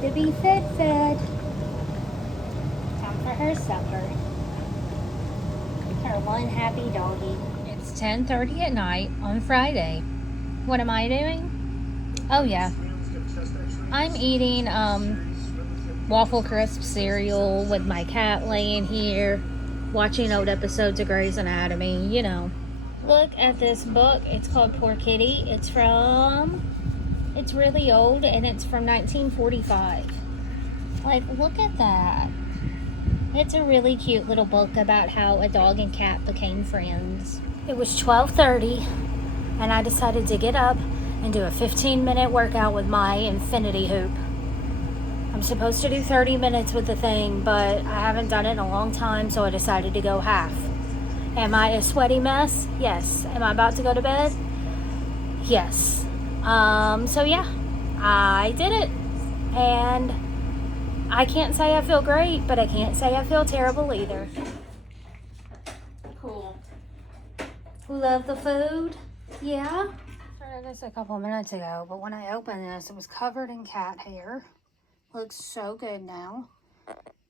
had to be fed. Time for her supper. Her one happy doggy. It's 10:30 at night on Friday. What am I doing? Oh yeah. I'm eating Waffle Crisp cereal with my cat laying here, watching old episodes of Grey's Anatomy, you know. Look at this book. It's called Poor Kitty. It's really old and it's from 1945. Like, look at that. It's a really cute little book about how a dog and cat became friends. It was 12:30 and I decided to get up and do a 15-minute workout with my infinity hoop. I'm supposed to do 30 minutes with the thing, but I haven't done it in a long time, so I decided to go half. Am I a sweaty mess? Yes. Am I about to go to bed? Yes. So yeah, I did it. And I can't say I feel great, but I can't say I feel terrible either. Cool. Love the food? Yeah? I started this a couple minutes ago, but when I opened this, it was covered in cat hair. Looks so good now.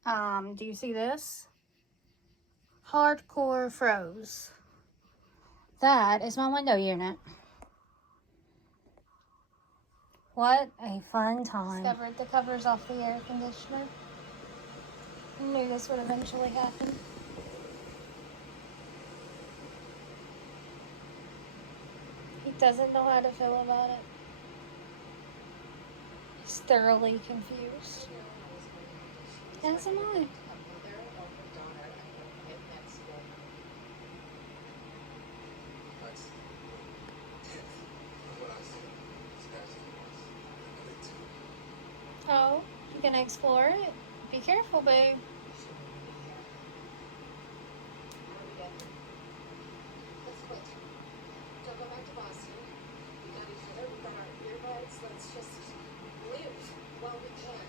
Do you see this? Hardcore froze. That is my window unit. What a fun time. Discovered the covers off the air conditioner. Knew this would eventually happen. He doesn't know how to feel about it. He's thoroughly confused. As am I. Oh, you gonna explore it? Be careful, babe. Let's quit. Don't go back to Boston. We got each other. We got our earbuds. Let's just live while we can.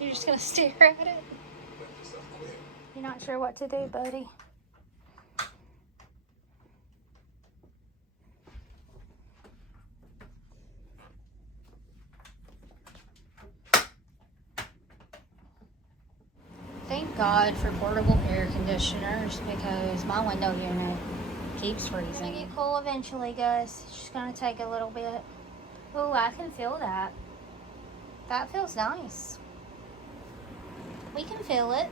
You're just gonna stare at it? You're not sure what to do, buddy? Thank God for portable air conditioners because my window unit keeps freezing. It's gonna get cool eventually, guys. It's just gonna take a little bit. Oh, I can feel that. That feels nice. We can feel it.